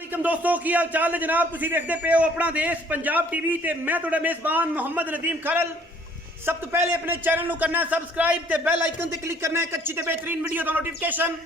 वालेकुम दोस्तों की हाल चाल है जनाब। तुसीं देखते पे हो अपना देश पंजाब टीवी ते मैं तुहाडा मेज़बान मोहम्मद नदीम खरल। सब तो पहले अपने चैनल को करना है सबसक्राइब ते बेल आइकन ते क्लिक करना है एक अच्छी ते बेहतरीन वीडियो का नोटिफिकेशन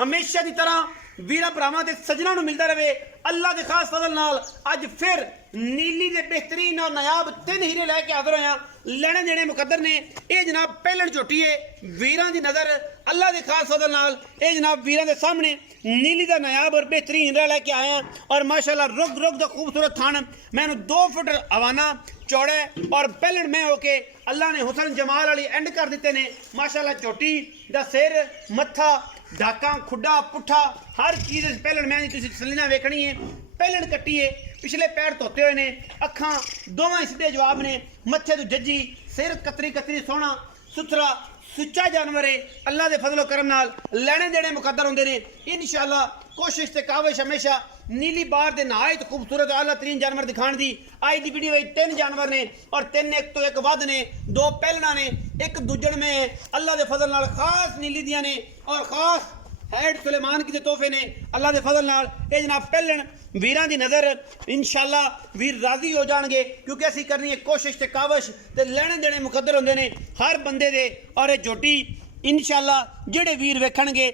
हमेशा की तरह वीरा भरावां ते सज्जनां नूं मिलता रहे। अल्लाह के खास फजल नाल अज फिर नीली दे बेहतरीन और नायाब 3 हीरे लैके हाजिर होया। लेने देने मुकद्दर ने ये जनाब पहलन झोटी है वीरां दी नज़र अल्लाह के खास फजल नाल ये जनाब वीरां दे सामने नीली का नायाब और बेहतरीन हीरा लैके आया और माशाल्लाह रुग रुग दा खूबसूरत थान मैनू 2 फुट हवाना चौड़ा और पहलन में होके अल्लाह ने हुसन जमाल वाली एंड कर दिते ने। माशाल्लाह झोटी दा सिर मत्था डाका खुड्डा पुट्ठा हर चीज़ पहलन मैं तसलीना वेखनी है। पहलन कट्टी है पिछले पैर धोते हुए ने अखां दोवें सीधे जवाब ने मत्थे तो जज्जी सिर कतरी कतरी सोहना सुथरा सुच्चा जानवर है। अल्लाह के फजलो करम नाल लेने देने मुकद्दर होंगे ने। इंशाअल्लाह कोशिश ते काविश हमेशा नीली बार दे नहायत खूबसूरत आला तरीन जानवर दिखाने दी। आज दी वीडियो 3 जानवर ने और 3 एक तो एक वध ने 2 पहलना ने एक दूजड़ में अल्लाह के फजल नाल खास नीली दियां ने और खास हैड सुलेमान की तोहफे ने अल्लाह के फजल नाल ये जनाब पहलन वीरां दी नज़र इंशाअल्लाह वीर राजी हो जाएंगे क्योंकि असी करनी है कोशिश ते काविश ते लेने देने मुकद्दर होंदे ने हर बंदे दे। और ये झोटी इंशाअल्लाह जेड़े वीर वेखणगे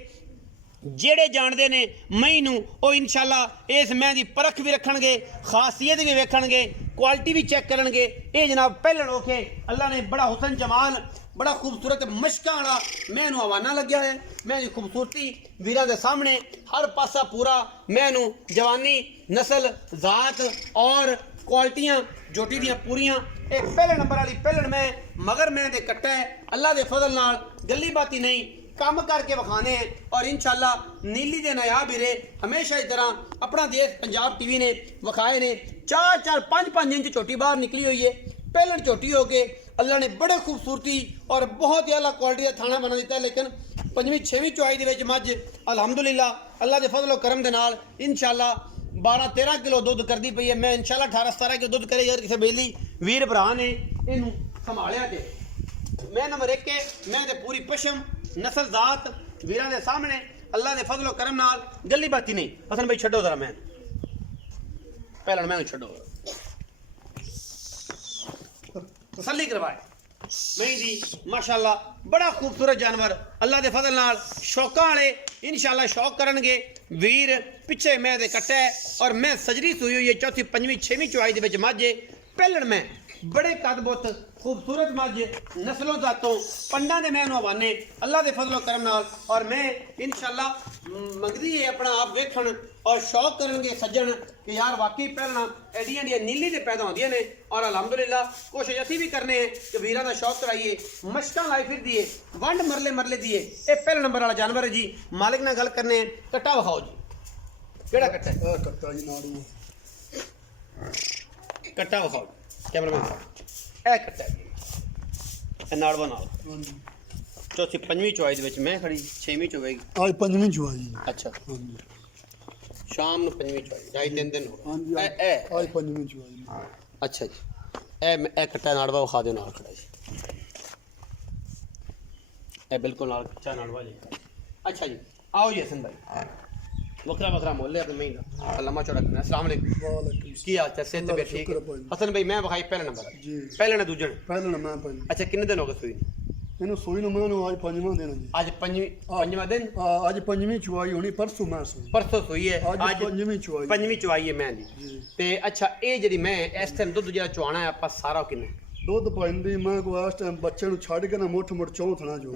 जेड़े जानते ने मई नूं ओ इंशाअल्लाह इस मैं दी परख भी रखणगे खासियत भी वेखणगे क्वालिटी भी चेक करनगे। ये जनाब पहलन होके अल्लाह ने बड़ा हुसन जमाल बड़ा खूबसूरत मशका वाला मैनू हवाना लग्या है। मैं खूबसूरती वीरां दे सामने हर पासा पूरा मैनू जवानी नस्ल जात और क्वालिटियां झोटी दियां पूरियां एक पहले नंबर वाली पहलन मैं मगर मैं दे कट्टा है अल्लाह के फजल नाल गली बाती नहीं काम करके विखाने हैं। और इंशाअल्लाह नीली दे नायाब हीरे हमेशा इस तरह अपना देश पंजाब टीवी ने विखाए ने। 4-4 5-5 इंच झोटी बाहर निकली हुई है पहलन झोटी हो के अल्लाह ने बड़े खूबसूरती और बहुत ही अला क्वालिटी का थाना बना दिता है। लेकिन 5वीं-6वीं चुआई दे मझ अलहमदुलिल्लाह अल्लाह के फजलो करम दे नाल इंशाअल्लाह 12-13 किलो दुध करती पई है। मैं इंशाअल्लाह 18-17 किलो दुध करे यार किसी बेली वीर भरा ने इनू संभालिया के मैं नंबर 1 के मैं ते पूरी पशम नस्ल जात वीरां दे सामने अल्लाह के फजलो करम नाल गली बाती नहीं। हसन भाई छड्डो जरा मैं पहले मैं छड्डो तसल्ली करवाए मैं दी माशाअल्लाह बड़ा खूबसूरत जानवर अल्लाह के फजल नाल शौकां वाले इंशाअल्लाह शौक करनगे वीर पिछे मैं दे कट्टा है और मैं सजरी सुई हुई है 4वीं 5वीं 6वीं चुआई दे विच मझ पहलन में बड़े कदबुत खूबसूरत मझ नस्लों जातों पंडा दे मैनू हवाने अल्लाह के फजलो करम नाल और मैं इंशाअल्लाह मंगदी है अपना आप वेखण और शौक करेंगे सज्जन कि यार वाकई पहलना एडियां एडियां नीली दे पैदा होंदियां ने। और अलहमदुलिल्लाह कोशिश असी भी करने हैं कि वीरां दा शौक कराइए मशकां लाई फिर दिए वंड मरले मरले दिए। ये पहले नंबर वाला जानवर है जी। मालिक नाल गल करने कट्टा विखाओ जी केड़ा कट्टा है कट्टा जी नाड़ी कट्टा विखाओ कैमरामैन ए कट्टा है नाड़वा नाल 4वीं 5वीं चुआई दे विच मैं खड़ी 6वीं चुआई आज 5वीं चुआई अच्छा हाँ जी शाम ਨੂੰ 5वीं चुआई 2.5-3 दिन हो हाँ जी आज 5वीं चुआई अच्छा जी ए कट्टा नाड़वा विखा दो नाल खड़ा जी ए बिल्कुल नाल कच्चा नाड़वा जी। अच्छा जी आओ जी हसन भाई वखरा वखरा मोहल्ले अपने महीना लम्मा चौड़ा करना। अस्सलाम वालेकुम वालेकुम की हाल चाल सेहत तबीयत ठीक है? हसन भाई मैं विखाई पहला नंबर जी पहले ने दूजण पहले मैं पहले अच्छा कितने दिन हो गए सुई ਇਹਨੂੰ ਸੋਈ ਨੂੰ ਮੈਂ ਅੱਜ 5ਵਾਂ ਦਿਨ ਜੀ आज पंजवा दिन ਅੱਜ 5ਵੀਂ ਚੁਆਈ ਹੋਣੀ ਪਰਸੋਂ ਮੈਂ ਸੋਈ परसों सुई है ਅੱਜ 5ਵੀਂ ਚੁਆਈ 5वीं चुआई है मैं जी ਜੀ ते अच्छा ये जी मैं इस टाइम दुध जो चुआना है आप सारा किन्ने ਦੁੱਧ ਪਾਉਂਦੀ ਮੈਂ ਕੋ ਇਸ ਟਾਈਮ ਬੱਚੇ ਨੂੰ ਛੱਡ ਕੇ ਨਾ ਮੁੱਠ ਮੁੱਠ ਚੌਥਣਾ ਜੋ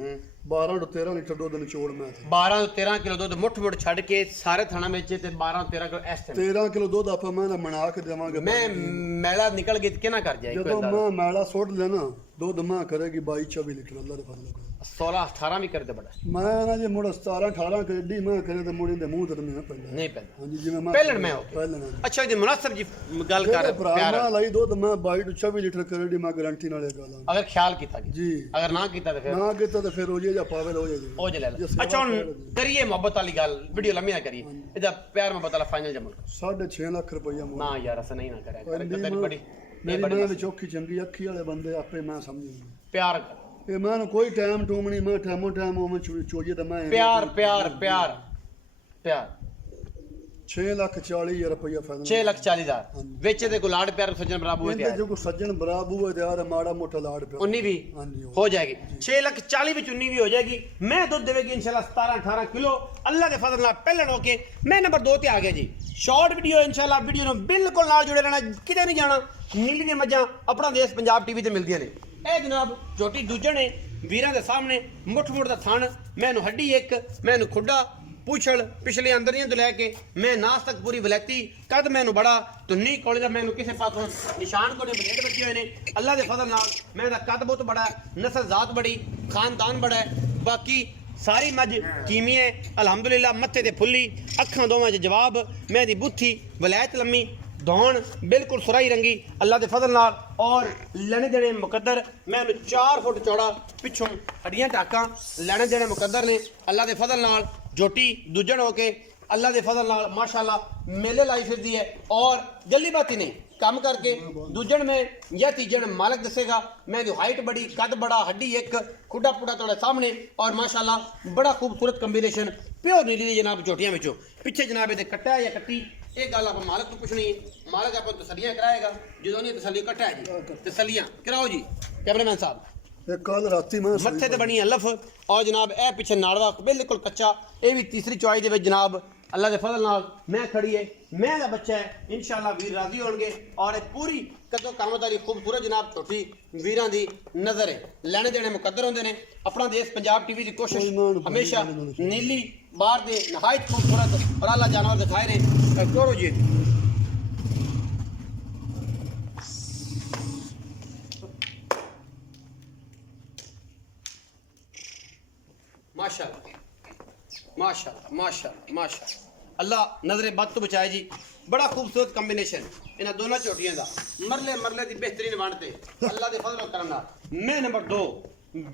12 ਤੋਂ 13 ਲੀਟਰ ਦੁੱਧ ਨਿਚੋੜ ਮੈਂ 12 ਤੋਂ 13 ਕਿਲੋ ਦੁੱਧ ਮੁੱਠ ਛੱਡ ਕੇ ਸਾਰੇ ਥਾਣਾ ਵਿੱਚ ਤੇ 12 13 ਕਿਲੋ ਇਸ ਟਾਈਮ 13 ਕਿਲੋ ਦੁੱਧ ਆਪਾਂ ਮੈਂ ਬਣਾ ਕੇ ਦੇਵਾਂਗੇ। ਮੈਂ ਮੈਲਾ ਨਿਕਲ ਗਈ ਤੇ ਕਿਹਨਾਂ ਕਰ ਜਾਏ ਜਦੋਂ ਮੈਂ ਮੈਲਾ ਸੁੱਟ ਲੈਣਾ ਦੁੱਧ ਮਾਂ ਕਰੇਗੀ 22 24 ਲੀਟਰ ਅੱਲਾ ਦੇ ਫਜ਼ਲ ਨਾਲ 16 18 ਵੀ ਕਰਦੇ ਬੜਾ ਮੈਂ ਨਾ ਜੇ ਮੁੜ 17 18 ਕੱਢੀ ਮੈਂ ਕਰੇ ਤੇ ਮੁੜੀ ਦੇ ਮੂੰਹ ਤੇ ਨਹੀਂ ਪੈਂਦਾ ਨਹੀਂ ਪੈਂਦਾ ਹਾਂਜੀ ਜਿਵੇਂ ਮੈਂ ਪਹਿਲਣ ਮੈਂ ਹੋ ਪਹਿਲਣ ਅੱਛਾ ਜੀ ਮੁਨਾਸਬ ਜੀ ਗੱਲ ਕਰ ਭਰਾ ਨਾਲ ਲਈ ਦੁੱਧ ਮੈਂ 22 ਤੋਂ 24 ਲੀਟਰ ਕਰੇਗੀ ਮੈਂ ਗਾਰੰਟੀ ਨਾਲ ਇਹ ਗੱਲ ਅਗਰ ਖਿਆਲ ਕੀਤਾ ਜੀ ਅਗਰ ਨਾ ਕੀਤਾ ਤੇ ਫਿਰ ਨਾ ਕੀਤਾ ਤੇ ਫਿਰ ਉਹ ਜੇ ਜਾਂ ਪਾਵੇ ਹੋ ਜਾਏਗੀ ਉਹ ਜੇ ਲੈ ਲੈ। ਅੱਛਾ ਹੁਣ ਕਰੀਏ ਮੁਹੱਬਤ ਵਾਲੀ ਗੱਲ ਵੀਡੀਓ ਲੰਮੀ ਨਾ ਕਰੀਏ ਇਹਦਾ ਪਿਆਰ ਮੁਹੱਬਤ ਵਾਲਾ ਫਾਈਨਲ ਜਮਲ 6.5 ਲੱਖ ਰੁਪਈਆ ਨਾ ਯਾਰ ਅਸਾਂ ਨਹੀਂ ਨਾ ਕਰਿਆ ਕਰ ਬੜੀ ਮੇਰੀ ਮੈਂ ਵਿੱਚ ਔਖੀ ਚੰਗੀ ਅੱਖੀ ਵਾਲੇ ਬੰਦੇ ਆਪੇ ਮੈਂ ਸਮਝੂਗਾ ਪਿਆਰ ਕਰ ਇਹ ਮੈਂ ਕੋਈ ਟਾਈਮ ਟੂਮ ਨਹੀਂ ਮੈਂ ਟਾਈਮੋ ਟਾਈਮ ਉਹ ਚੋਈਏ ਤਾਂ ਮੈਂ ਪਿਆਰ ਪਿਆਰ ਪਿਆਰ ਪਿਆਰ 6,40,000 रुपया फाइनल 6,40,000 ਵਿੱਚ ਦੇ ਕੋ ਲਾੜ ਪਿਆਰ ਸੱਜਣ ਬਰਾਬੂ ਇਹਦੇ ਜੋ ਕੋ ਸੱਜਣ ਬਰਾਬੂ ਹੈ ਤੇ ਆ ਮਾੜਾ ਮੋਟਾ ਲਾੜ ਪਿਆ 19 ਵੀ ਹਾਂਜੀ ਹੋ ਜਾਏਗੀ 6,40,000 ਵਿੱਚ 19 ਵੀ ਹੋ ਜਾਏਗੀ ਮੈਂ ਦੁੱਧ ਦੇਵੇਗੀ ਇਨਸ਼ਾਅੱਲਾ 17-18 ਕਿਲੋ ਅੱਲਾ ਦੇ ਫਜ਼ਲ ਨਾਲ ਪਹਿਲਣ ਹੋ ਕੇ ਮੈਂ ਨੰਬਰ 2 ਤੇ ਆ ਗਿਆ ਜੀ ਸ਼ਾਰਟ ਵੀਡੀਓ ਇਨਸ਼ਾਅੱਲਾ ਵੀਡੀਓ ਨੂੰ ਬਿਲਕੁਲ ਨਾਲ ਜੁੜੇ ਰਹਿਣਾ ਕਿਤੇ ਨਹੀਂ ਜਾਣਾ ਨੀਲੀ ਦੀਆਂ ਮੱਝਾਂ ਆਪਣਾ ਦੇਸ਼ ਪੰਜਾਬ ਟੀਵੀ ਤੇ ਮਿਲਦੀਆਂ ਨੇ ਇਹ ਜਨਾਬ ਝੋਟੀ ਦੂਜਣ ਨੇ ਵੀਰਾਂ ਦੇ ਸਾਹਮਣੇ ਮੁੱਠ ਮੁੱਠ ਦਾ ਥਣ ਮੈਨੂੰ ਹੱਡੀ ਇੱਕ ਮੈਨੂੰ ਖੁੱਡਾ ਪੁੱਛਲ ਪਿਛਲੇ ਅੰਦਰੀਆਂ ਤੋਂ ਲੈ ਕੇ ਮੈਂ ਨਾਸ ਤੱਕ ਪੂਰੀ ਵਲੈਤੀ ਕਦ ਮੈਨੂੰ ਬੜਾ ਤੁੰਨੀ ਕੋਲੇ ਦਾ ਮੈਨੂੰ ਕਿਸੇ ਪਾਸੋਂ ਨਿਸ਼ਾਨ ਕੋਲੇ ਬਲੇਡ ਬੱਚੇ ਹੋਏ ਨੇ ਅੱਲਾ ਦੇ ਫਜ਼ਲ ਨਾਲ ਮੈਂ ਦਾ ਕਦ ਬਹੁਤ ਬੜਾ ਨਸਲ ਜ਼ਾਤ ਬੜੀ ਖਾਨਦਾਨ ਬੜਾ ਬਾਕੀ ਸਾਰੀ ਮੱਝ ਕੀਮੀ ਹੈ ਅਲਹਮਦੁਲਿਲਾ ਮੱਥੇ ਤੇ ਫੁੱਲੀ ਅੱਖਾਂ ਦੋਵਾਂ 'ਚ ਜਵਾਬ ਮੈਂ ਦੀ ਬੁੱਥੀ ਵਲੈਤ ਲੰਮੀ ਦੌਣ ਬਿਲਕੁਲ ਸੁਰਾਈ ਰੰਗੀ ਅੱਲਾ ਦੇ ਫਜ਼ਲ ਨਾਲ ਔਰ ਲੈਣੇ ਦੇਣੇ ਮੁਕੱਦਰ ਮੈਂ 4 ਫੁੱਟ ਚੌੜਾ ਪਿੱਛੋਂ ਹੱਡੀਆਂ ਟਾਕਾਂ ਲੈਣੇ ਦੇਣੇ ਮੁਕੱਦਰ ਨੇ ਅੱਲਾ ਦੇ ਫਜ਼ਲ ਨਾਲ ਜੋਟੀ ਦੂਜਣ ਹੋ ਕੇ ਅੱਲਾ ਦੇ ਫਜ਼ਲ ਨਾਲ ਮਾਸ਼ਾਅੱਲਾ ਮੇਲੇ ਲਾਈ ਫਿਰਦੀ ਹੈ ਔਰ ਜੱਲੀ ਬਾਤੀ ਨਹੀਂ ਕੰਮ ਕਰਕੇ ਦੂਜਣ में या तीजन मालिक दसेगा मैं हाइट बड़ी कद बड़ा हड्डी एक खुडा पुडा थोड़ा सामने और माशाल्लाह बड़ा खूबसूरत कॉम्बिनेशन प्योर नीली दी जनाब चोटियां विचों पिछे जनाब ये कट्टा है या कट्टी ये गल आप मालिक को पुछनी है मालिक आप तसलियां कराएगा जो नहीं तसली कट्टा है जी तसलियां कराओ जी कैमरामैन साहब ਇਹ ਕੱਲ ਰਾਤੀ ਮੈਂ मत्थे ते बनी अल्फ और जनाब ए पिछे नाड़वा बिल्कुल कच्चा ये भी तीसरी चौई दे विच जनाब अल्लाह के फजल नाल मैं खड़ी है मैं दा बच्चा है इंशाअल्लाह वीर राजी होणगे और ये पूरी कदों कामदारी खूबसूरत जनाब छोटी वीरां दी नजर है लेने देने मुकद्दर होंदे ने अपना देश पंजाब टीवी दी कोशिश हमेशा नीली बाहर दे नहायत खूबसूरत और आला जानवर दिखाए ने करो जी माशाअल्लाह माशाअल्लाह माशाअल्लाह माशाअल्लाह अल्लाह नजरे बद तो बचाए जी बड़ा खूबसूरत कॉम्बिनेशन इन्हां दोनों चोटियां दा मरले मरले दी बेहतरीन वंडते अल्लाह दे फजल करम नाल मैं नंबर 2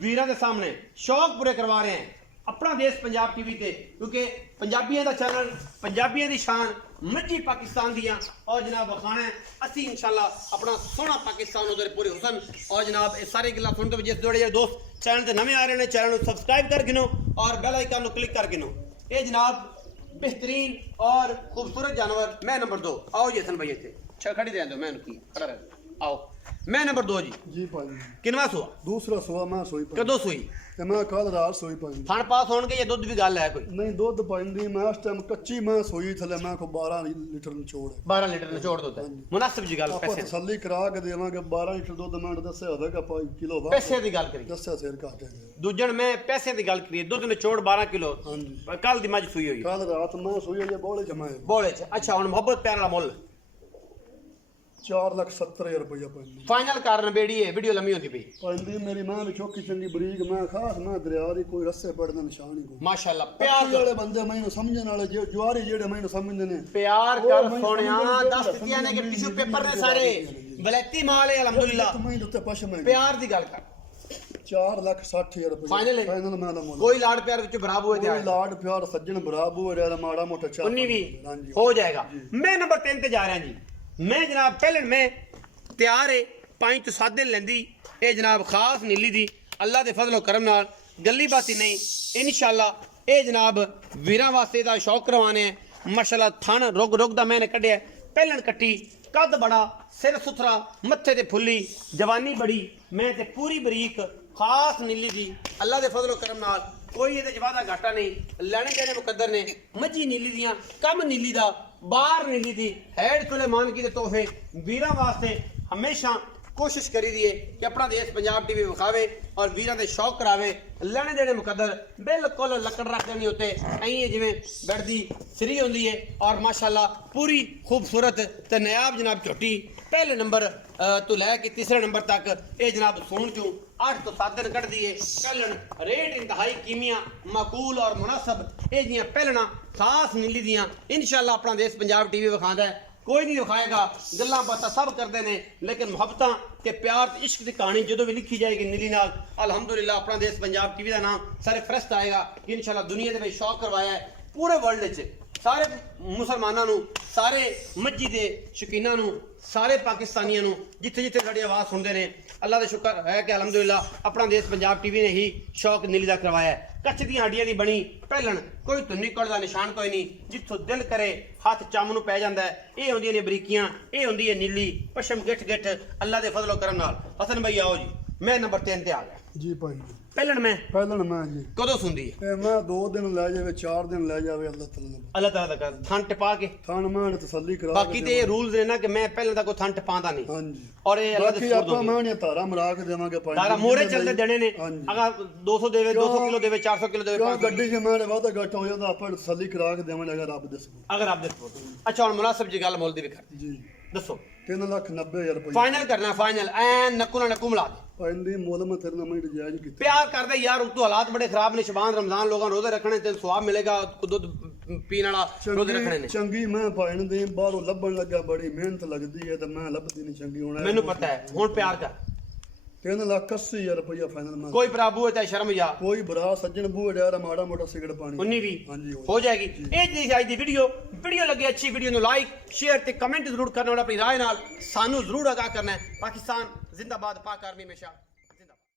वीरां दे सामने शौक पूरे करवा रहे हैं अपना देश पंजाब टीवी ते क्योंकि पंजाबियों दा चैनल पंजाबियों दी शान मज्जी पाकिस्तान दियां और जनाब वखाना है असी इंशाल्लाह अपना सोहना पाकिस्तान उधर पूरे हुसन और जनाब ये सारी गल्लां सुन के जिस जोड़े दोस्त चैनल ते नवे आ रहे हैं चैनल को सब्सक्राइब कर गिनो और बेल आइकन को क्लिक कर गिनो ये जनाब बेहतरीन और खूबसूरत जानवर मैं नंबर 2 आओ जी हसन भाई इतने खड़ी दे दो मैं की खड़ा रह आओ मैं नंबर 2 जी ਭਾਈ किनवा सुआ ਦੂਸਰਾ ਸਵਾ ਮੈਂ ਸੋਈ ਪਾਈ कदों सुई ਤੇ ਮੈਂ ਕੱਲ ਰਾਤ ਸੋਈ ਪਾਈ थन पास होणगे या दुध भी गल है कोई ਨਹੀਂ ਦੁੱਧ ਪਾਉਂਦੀ ਮੈਂ ਇਸ ਟਾਈਮ ਕੱਚੀ ਮੈਂ ਸੋਈ ਥੱਲੇ ਮੈਂ ਕੋ 12 ਲੀਟਰ ਨਿਚੋੜ 12 लीटर निचोड़ दो मुनासिब जी गल ਆਪਾਂ पैसे ਤਸੱਲੀ ਕਰਾ ਕੇ ਦੇਵਾਂਗੇ 12 ਲੀਟਰ ਦੁੱਧ ਮੈਂ ਦੱਸਿਆ ਹੋਵੇਗਾ 5 ਕਿਲੋ ਵਾ पैसे की गल करी ਦੱਸਿਆ ਸਿਰ ਘੱਟ ਹੈ दूजन में पैसे की गल करिए दुध निचोड़ 12 किलो ਹਾਂਜੀ कल दी मज सुई हुई ਕੱਲ ਰਾਤ ਮੈਂ ਸੋਈ ਹੋਈ ਬੋਲੇ ਜਮਾਏ बोले अच्छा हुन मोहब्बत प्यार वाला मुल 4,70,000 रुपया पैंदी फाइनल कारण बेड़ी है वीडियो लंबी होती पई पैंदी मेरी मां भी चौकी चंगी बरीक मैं खास मैं दरिया दी कोई रस्से पड़ने निशान ही कोई माशाल्लाह प्यार प्यार वाले बंदे मैनू समझण वाले जुआरी जेड़े मैनू समझदे ने प्यार कर सोनिया 10 दितियां ने कि टिश्यू पेपर ने सारे वलैती माल है अल्हम्दुलिल्लाह मैं उत्ते पश में प्यार दी गल कर 4,60,000 रुपया फाइनल है फाइनल मैं दा मुल कोई लाड़ प्यार विच बराबर हुए कोई लाड प्यार सज्जन बराबर हो रहा माड़ा मोटा चा 19 भी हां हो जाएगा मैं नंबर 3 ते जा रहा जी मैं जनाब पहले में तैयार है 5 तो 7 दिन लेंदी ये जनाब खास नीली दी अल्लाह दे फजलो करम नाल गली बाती नहीं इंशाल्लाह ये जनाब वीरां वास्ते दा शौक करवाने हैं माशाल्लाह थन रुग रुग दा मैंने कढ़िया पहलन कट्टी कद बड़ा सिर सुथरा मत्थे ते फुल्ली जवानी बड़ी मैं ते पूरी बरीक खास नीली दी अल्लाह दे फजलो करम नाल कोई ये वादा घाटा नहीं लेने देने मुकद्दर ने मजी नीली दियां कम नीली दा बाहर नीली दी हैड सुलेमान की दे तोहफे वीरां वास्ते हमेशा कोशिश करी दी है कि अपना देश पंजाब टीवी विखावे और वीरां दे शौक करावे लेने देने मुकद्दर बिल्कुल लकड़ रख देनी होते ऐ जिवें बैठदी सरी होंदी है और माशाल्लाह पूरी खूबसूरत ते नायाब जनाब झोटी पहले नंबर तो लैके तीसरे नंबर तक ये जनाब सोन चूं 8 तो 7 दिन कट दिए पहलन रेट इंतहाई कीमिया माकूल और मुनासब ये जियां पहलना खास नीली दियां इंशाल्लाह अपना देश पंजाब टीवी विखांदा है कोई नहीं दिखाएगा गल्लां बातां सब करते हैं लेकिन मुहब्बतां के प्यार ते इश्क की कहानी जो भी लिखी जाएगी नीली नाल अल्हम्दुलिल्लाह अपना देश पंजाब टीवी का नाम सारे फरस्त आएगा इंशाल्लाह दुनिया के शौक करवाया है पूरे वर्ल्ड च ਸਾਰੇ ਮੁਸਲਮਾਨਾਂ ਨੂੰ, ਸਾਰੇ ਮੱਝੀ ਦੇ ਸ਼ੌਕੀਨਾਂ ਨੂੰ, ਸਾਰੇ ਪਾਕਿਸਤਾਨੀਆਂ ਨੂੰ ਜਿੱਥੇ ਜਿੱਥੇ ਸਾਡੀ ਆਵਾਜ਼ ਸੁਣਦੇ ਨੇ, ਅੱਲਾ ਦਾ ਸ਼ੁਕਰ ਹੈ ਕਿ ਅਲਹਮਦੁਲਿਲਾ ਆਪਣਾ ਦੇਸ਼ ਪੰਜਾਬ ਟੀਵੀ ਨੇ ਹੀ ਸ਼ੌਕ ਨੀਲੀ ਦਾ ਕਰਵਾਇਆ ਹੈ। ਕੱਚ ਦੀਆਂ ਹੱਡੀਆਂ ਦੀ ਬਣੀ ਪਹਿਲਣ, ਕੋਈ ਧੁੰਨੀਕੜ ਦਾ ਨਿਸ਼ਾਨ ਕੋਈ ਨਹੀਂ, ਜਿੱਥੋਂ ਦਿਲ ਕਰੇ ਹੱਥ ਚੰਮ ਨੂੰ ਪੈ ਜਾਂਦਾ ਹੈ। ਇਹ ਹੁੰਦੀਆਂ ਨੇ ਬਰੀਕੀਆਂ, ਇਹ ਹੁੰਦੀ ਹੈ ਨੀਲੀ ਪਸ਼ਮ ਗਿੱਠ ਗਿੱਠ ਅੱਲਾ ਦੇ ਫਜ਼ਲੋ ਕਰਮ ਨਾਲ। ਹਸਨ ਭਾਈ ਆਓ ਜੀ, ਮੈਂ ਨੰਬਰ 3 ਤੇ ਆ ਗਿਆ ਜੀ ਭਾਈ ਪਹਿਲਣ। ਮੈਂ ਪਹਿਲਣ ਮੈਂ ਜੀ ਕਦੋਂ ਸੁਣਦੀ ਹੈ? ਇਹ ਮੈਂ 2 ਦਿਨ ਲੈ ਜਾਵੇ 4 ਦਿਨ ਲੈ ਜਾਵੇ ਅੱਲਾਹ ਤਾਲਾ ਨੇ ਅੱਲਾਹ ਤਾਲਾ ਦਾ ਕਰ ਥਣ ਟਪਾ ਕੇ। ਥਾਣ ਮੈਂ ਨੇ ਤਸੱਲੀ ਕਰਾ ਬਾਕੀ ਤੇ ਇਹ ਰੂਲਸ ਨੇ ਨਾ ਕਿ ਮੈਂ ਪਹਿਲਾਂ ਤਾਂ ਕੋਈ ਥਣ ਟਪਾਉਂਦਾ ਨਹੀਂ। ਹਾਂਜੀ ਔਰ ਇਹ ਅੱਲਾਹ ਦੇ ਬਾਕੀ ਸਪੁਰਦ ਆਪਾਂ ਹੁੰਦੀ ਹੈ। ਮੈਂ ਨੇ ਤਾਰਾ ਮਰਾ ਕੇ ਦੇਵਾਂਗੇ ਭਾਈ ਤਾਰਾ ਮੋਰੇ ਚੱਲਦੇ ਦੇਣੇ ਨੇ। ਹਾਂਜੀ। ਅਗਰ 200 ਦੇਵੇ, 200 ਕਿਲੋ ਦੇਵੇ, 400 ਕਿਲੋ ਦੇਵੇ, ਕਿਉਂ 500 ਗੱਡੀ 'ਚ ਮੈਂ ਵਾਦਾ ਘਟ ਹੋ ਜਾਂਦਾ ਆਪਾਂ ਤਸੱਲੀ ਕਰਾ ਕੇ ਦੇਵਾਂਗੇ ਅਗਰ ਰੱਬ ਦੇ ਸਬੂਤ। ਅਗਰ ਆਪ ਦੇ ਸਪੋਰਟ। ਅੱਛਾ ਹੁਣ ਮੁਨਾਸਬ ਜੀ ਗੱਲ ਮੁੱਲ ਦੀ ਵੀ ਕਰ ਜੀ ਦੱਸੋ। 3,90,000 ਰੁਪਏ ਫਾਈਨਲ ਕਰਨਾ, ਫਾਈਨਲ ਐ ਨੱਕੂ ਨਾਲ ਨੱਕੂ ਮਿਲਾ ਦੇ। ਪੈਂਦੀ ਮੁੱਲ ਮੈਂ ਤੇਰੇ ਨਾਲ ਮੈਂ ਜਾਇਜ਼ ਕੀਤਾ ਪਿਆਰ ਕਰਦੇ ਯਾਰ, ਉਤੋਂ ਹਾਲਾਤ ਬੜੇ ਖਰਾਬ ਨੇ। ਸ਼ਬਾਨ ਰਮਜ਼ਾਨ ਲੋਕਾਂ ਰੋਜ਼ੇ ਰੱਖਣੇ ਤੇ ਸਵਾਬ ਮਿਲੇਗਾ, ਦੁੱਧ ਪੀਣ ਵਾਲਾ ਰੋਜ਼ੇ ਰੱਖਣੇ ਨੇ। ਚੰਗੀ ਮੈਂ ਪਾਇਣ ਦੇ ਬਾਹਰੋਂ ਲੱਭਣ ਲੱਗਾ, ਬੜੀ ਮਿਹਨਤ ਲੱਗਦੀ ਹੈ ਤੇ ਮੈਂ ਲੱਭਦੀ ਨਹੀਂ ਚੰਗੀ। ਹੁਣ ਮੈਨੂੰ ਪਤਾ ਹੈ। ਹੁਣ ਪਿਆਰ ਕਰ। 3,80,000 ਰੁਪਏ ਫਾਈਨਲ ਮੈਂ ਕੋਈ ਬਰਾਬੂ ਹੈ ਚਾਹੇ ਸ਼ਰਮ ਜਾ, ਕੋਈ ਬਰਾ ਸੱਜਣ ਬੂਹ ਡਿਆ ਮਾੜਾ ਮੋਟਾ ਸਿਗਰਟ ਪਾਣੀ 19 ਵੀ ਹਾਂਜੀ ਹੋ ਜਾਏਗੀ। ਇਹ ਜੀ ਅੱਜ ਦੀ ਵੀਡੀਓ ਲੱਗੀ ਅੱਛੀ, ਵੀਡੀਓ ਨੂੰ ਲਾਈਕ ਸ਼ੇਅਰ ਤੇ ਕਮੈਂਟ ਜ਼ਰੂਰ ਕਰਨਾ ਔਰ ਆਪਣੀ ਰਾਏ ਨਾਲ ਸਾਨੂੰ ਜ਼ਰੂਰ ਆਗਾਹ ਕਰਨਾ ਹੈ। ਪਾਕਿਸਤਾਨ ਜ਼ਿੰਦਾਬਾਦ, ਪਾਕ ਆਰਮੀ ਹਮੇਸ਼ਾ